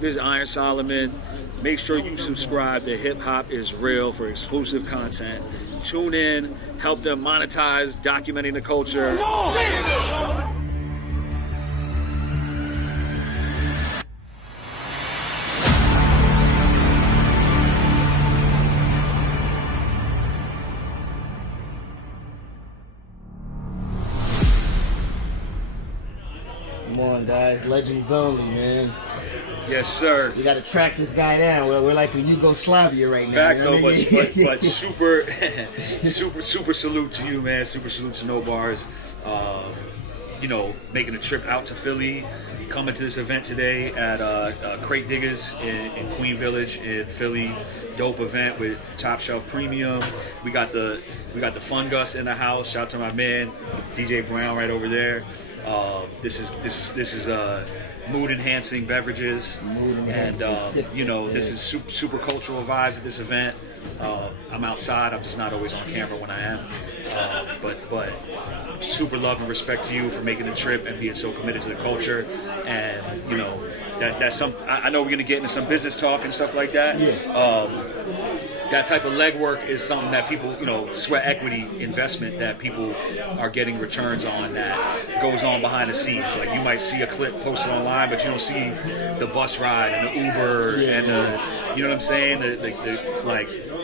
This is Iron Solomon. Make sure you subscribe to Hip Hop is Real for exclusive content. Tune in, help them monetize, documenting the culture. Come on, guys. Legends only, man. Yes, sir. We got to track this guy down. We're like a Yugoslavia right now. Facts, you know what I mean? but super, super salute to you, man. Super salute to No Bars. Making a trip out to Philly, coming to this event today at Crate Diggers in Queen Village in Philly. Dope event with top shelf premium. We got the Fun Gus in the house. Shout out to my man DJ Brown right over there. This is mood enhancing beverages, this is super cultural vibes at this event. I'm outside. I'm just not always on camera when I am, but super love and respect to you for making the trip and being so committed to the culture. And that's some. I know we're gonna get into some business talk and stuff like that. Yeah. That type of legwork is something that people, sweat equity investment that people are getting returns on that goes on behind the scenes. Like you might see a clip posted online, but you don't see the bus ride and the Uber and you know what I'm saying?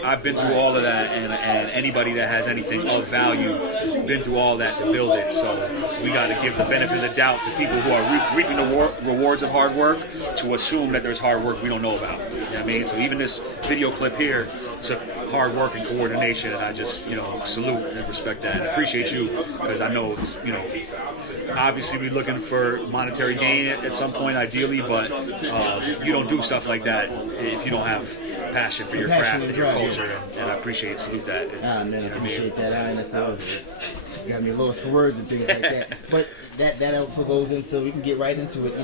I've been through all of that, and anybody that has anything of value been through all that to build it. So we got to give the benefit of the doubt to people who are reaping the rewards of hard work to assume that there's hard work we don't know about. You know what I mean? So even this video clip here took hard work and coordination, and I just salute and respect that and appreciate you, because I know it's obviously we're looking for monetary gain at some point ideally, but you don't do stuff like that if you don't have passion for your craft and your culture, and I appreciate salute that. Man, I appreciate that. That's how you got me lost for words and things like that. But that also goes into, we can get right into it,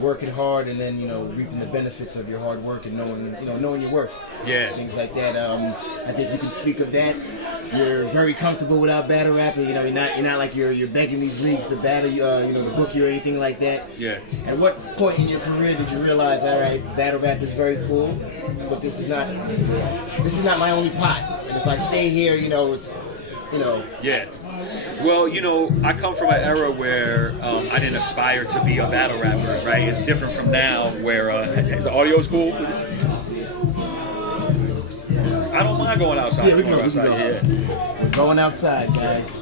working hard and then reaping the benefits of your hard work and knowing your worth. Yeah. Things like that. I think you can speak of that. You're very comfortable without battle rapping. You're not like you're begging these leagues to battle to book you or anything like that. Yeah. At what point in your career did you realize, all right, battle rap is very cool, but this is not my only pot, and if I stay here, it's Yeah. Well, I come from an era where I didn't aspire to be a battle rapper, right? It's different from now where, is the audio cool? I don't mind going outside. Yeah, we can go. Yeah. We're going outside, guys.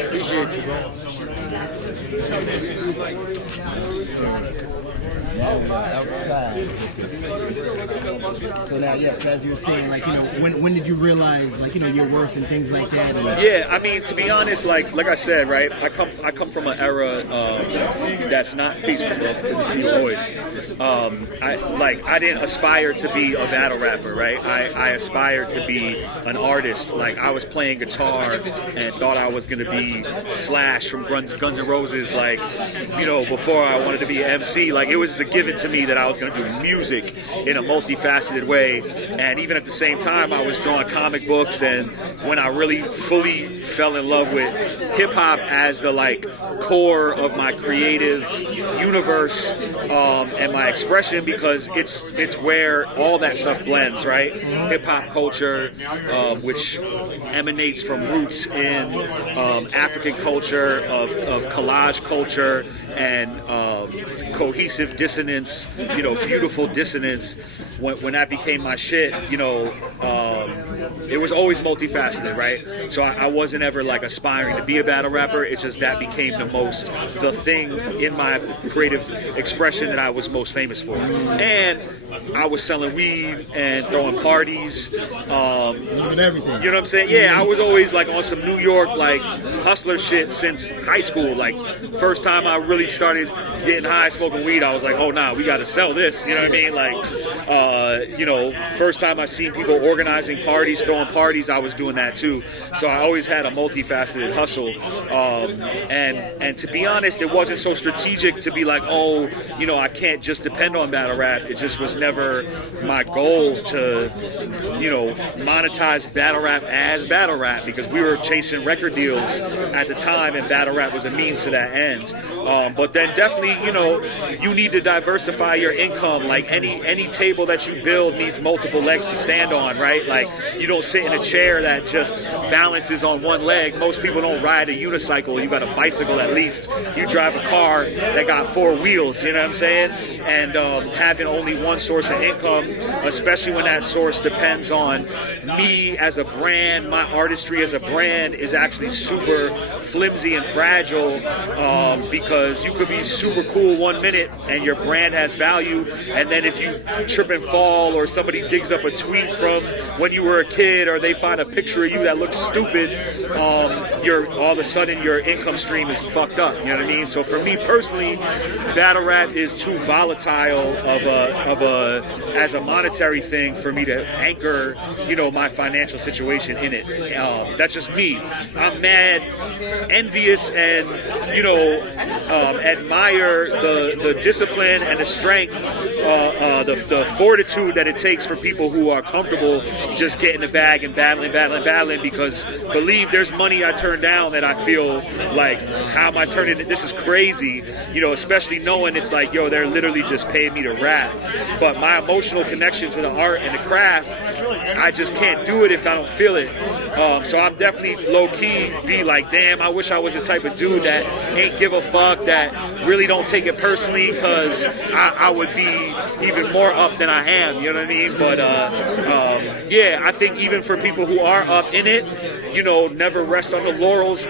Appreciate you, bro. Outside. So now, yes, as you were saying, when did you realize, your worth and things like that? Yeah, I mean, to be honest, like I said, right, I come from an era that's not peaceful. Good to see your voice. I didn't aspire to be a battle rapper, right? I aspired to be an artist. Like I was playing guitar and thought I was gonna be Slash from Guns N' Roses, before I wanted to be an MC. Like it was just a given to me that I was gonna do music in a multifaceted way. And even at the same time, I was drawing comic books. And when I really fully fell in love with hip hop as the core of my creative universe and my expression, because it's where all that stuff blends, right? Hip hop culture, which emanates from roots in African culture, of collage culture, and cohesive dissonance, beautiful dissonance. When that became my shit, it was always multifaceted, right? So I wasn't ever aspiring to be a battle rapper. It's just that became the thing in my creative expression that I was most famous for. And I was selling weed and throwing parties. Everything. You know what I'm saying? Yeah, I was always on some New York hustler shit since high school. First time I really started getting high, smoking weed, I was like, oh nah, we gotta sell this. You know what I mean? First time I seen people organizing parties, throwing parties, I was doing that too. So I always had a multifaceted hustle. And to be honest, it wasn't so strategic to be like, oh, you know, I can't just depend on battle rap. It just was never my goal to, you know, monetize battle rap as battle rap, because we were chasing record deals at the time, and battle rap was a means to that end. But then definitely, you know, you need to diversify your income. Like any table that you build needs multiple legs to stand on, right? Like, you don't sit in a chair that just balances on one leg. Most people don't ride a unicycle. You got a bicycle at least. You drive a car that got 4 wheels, you know what I'm saying? And having only one source of income, especially when that source depends on me as a brand, my artistry as a brand, is actually super flimsy and fragile, because you could be super cool 1 minute and your brand has value, and then if you trip and fall, or somebody digs up a tweet from when you were a kid, or they find a picture of you that looks stupid, you're all of a sudden your income stream is fucked up. You know what I mean? So for me personally, battle rap is too volatile as a monetary thing for me to anchor, you know, my financial situation in it. That's just me. I'm mad, envious, and, you know, admire the discipline and the strength, the fortitude that it takes for people who are comfortable just getting the bag and battling, because believe there's money I turn down that I feel like, how am I turning it? This is crazy, you know, especially knowing it's like, yo, they're literally just paying me to rap. But my emotional connection to the art and the craft, I just can't do it if I don't feel it. So I'm definitely low-key be like, damn, I wish I was the type of dude that ain't give a fuck, that really don't take it personally, because I would be even more up than I am, you know what I mean? But yeah, I think even for people who are up in it, you know, never rest on the laurels,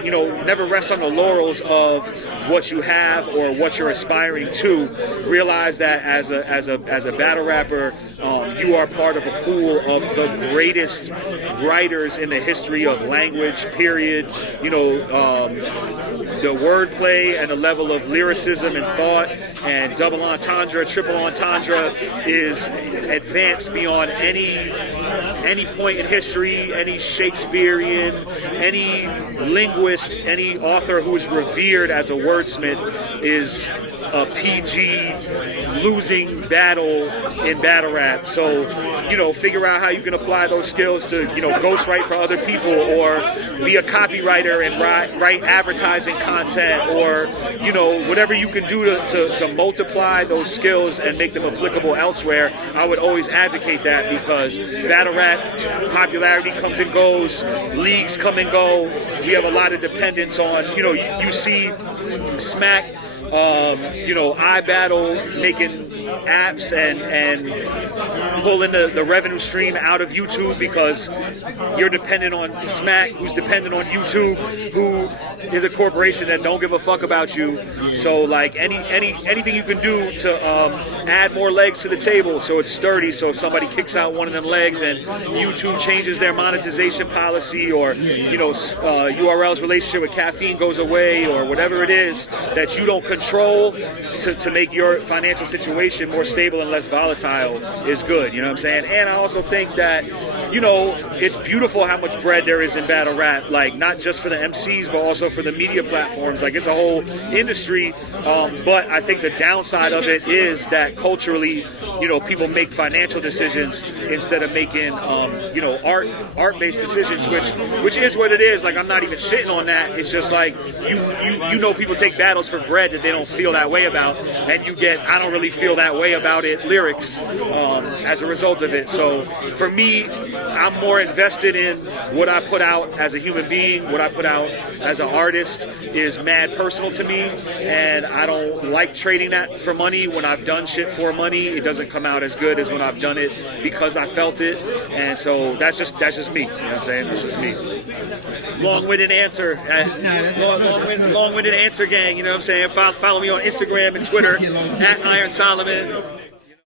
of what you have or what you're aspiring to. Realize that as a battle rapper, you are part of a pool of the greatest writers in the history of language, period. You know, the wordplay and the level of lyricism and thought and double entendre, triple entendre is advanced beyond any point in history, any Shakespearean, any linguist, any author who is revered as a wordsmith is a PG losing battle in battle rap. So, you know, figure out how you can apply those skills to, you know, ghostwrite for other people, or be a copywriter and write advertising content, or, you know, whatever you can do to multiply those skills and make them applicable elsewhere. I would always advocate that, because battle rap popularity comes and goes, leagues come and go. We have a lot of dependence on, you know, you see Smack, you know, iBattle making apps and pulling the revenue stream out of YouTube, because you're dependent on Smack, who's dependent on YouTube, who is a corporation that don't give a fuck about you. So like anything you can do to add more legs to the table so it's sturdy, so if somebody kicks out one of them legs and YouTube changes their monetization policy, or, you know, URL's relationship with caffeine goes away, or whatever it is that you don't control to make your financial situation more stable and less volatile, is good, you know what I'm saying? And I also think that, you know, it's beautiful how much bread there is in battle rap, like not just for the MCs but also for the media platforms. Like, it's a whole industry, but I think the downside of it is that culturally, you know, people make financial decisions instead of making you know, art-based decisions, which is what it is. Like, I'm not even shitting on that. It's just like you know, people take battles for bread that they don't feel that way about, and you get, I don't really feel that way about it, lyrics as a result of it. So for me, I'm more invested in what I put out as a human being. What I put out as an artist is mad personal to me, and I don't like trading that for money. When I've done shit for money, it doesn't come out as good as when I've done it because I felt it. And so that's just me, you know what I'm saying? That's just me. Long-winded answer. Long-winded answer, gang, you know what I'm saying? Follow me on Instagram and Twitter at Iron Solomon.